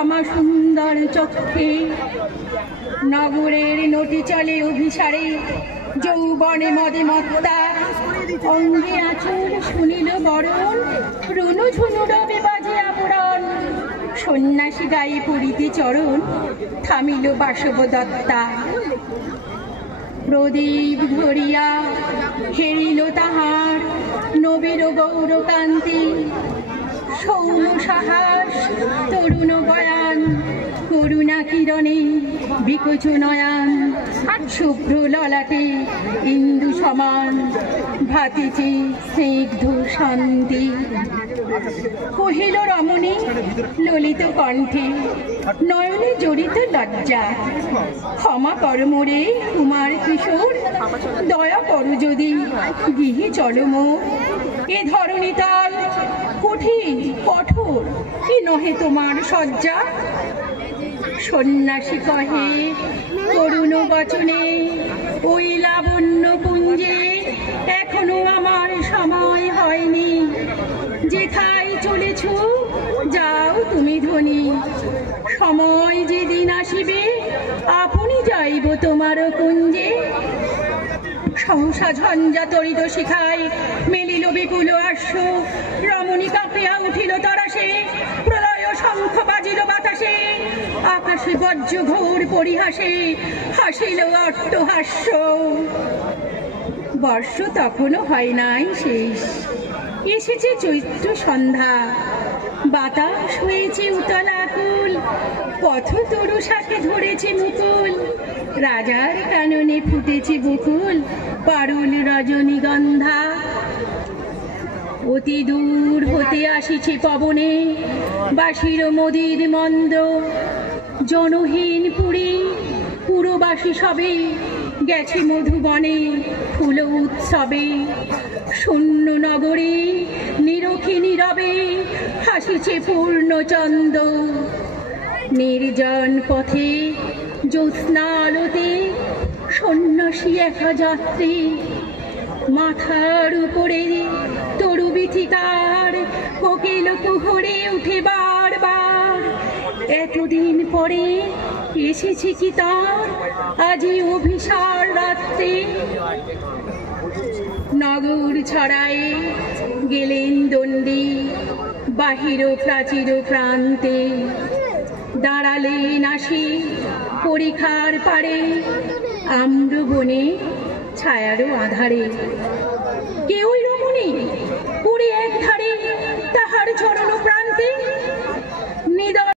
আমার সুন্দর চক্ষে নগরের নটি চলে অভিসারে যৌবনে মদে মত্তা অঙ্গে আচল শুনিল বরণ রুনু ঝুনু রবে বাজে আবরণ সন্ন্যাসী গায়ে পড়িতে চরণ থামিল বাসব দত্তা প্রদীপ ধরিয়া হেরিল তাহার নবীর গৌরকান্তি সৌম সাহস তরুণ বয়ান করুণা কিরণে বিকচ নয়ান শুভ্র ললাটে ইন্দু সমান ভাতিছে স্নিগ্ধ শান্তি কহিল রমণী ললিত কণ্ঠে নয়নে জড়িত লজ্জা ক্ষমা কর মোরে কুমার কিশোর দয়া করো যদি গৃহে চলো মোর এ ধরণী তাল কঠিন কঠোর কি নহে তোমার সজ্জা সন্ন্যাসী কহে করুণ বচনে ওই লাবণ্য পুঞ্জে এখনো আমার সময় হয়নি যেথায় চলেছ যাও তুমি ধনী সময় যেদিন আসিবে আপনি যাইব তোমার কুঞ্জে সহসা ঝঞ্ঝা তরিত শিখায় মেলিল বিপুল আশ্ব রমণী কাঁপিয়া উঠিল তরাসে প্রলয় শঙ্খ বাজিল বাতাসে আকাশে বজ্র ঘোর পরিহাসে হাসিল অট্টহাস্য বর্ষ তখনও হয় নাই শেষ এসেছে চৈত্র সন্ধ্যা বাতাস হয়েছে উতল আকুল পথ তরু শাকে ধরেছে মুকুল রাজার কাননে ফুটেছে বকুল পারুল রজনীগন্ধা অতি দূর হতে আসিছে পবনে বাসির মদির মন্দ জনহীন পুরী পুরবাসী সবে গেছে মধুবনে ফুল উৎসবে শূন্য নগরে নিরখী নীরবে হাসিছে পূর্ণচন্দ্র নির্জন পথে জ্যোৎস্নালোতে সন্ন্যাসী একা যাত্রী মাথার উপরে তরু বিথিকার কোকিল কুহরে উঠে বারবার এতদিন পরে এসেছে কি তার আজি অভিসার রাত্রে নগর ছড়ায় গেলেন দণ্ডী বাহির প্রাচীর প্রান্তে দাঁড়ালেন আসি পরিখার পারে আম্র বনে ছায়ারও আধারে কেউই রমণী পুরে এক ধারে তাহার চরণ প্রান্তে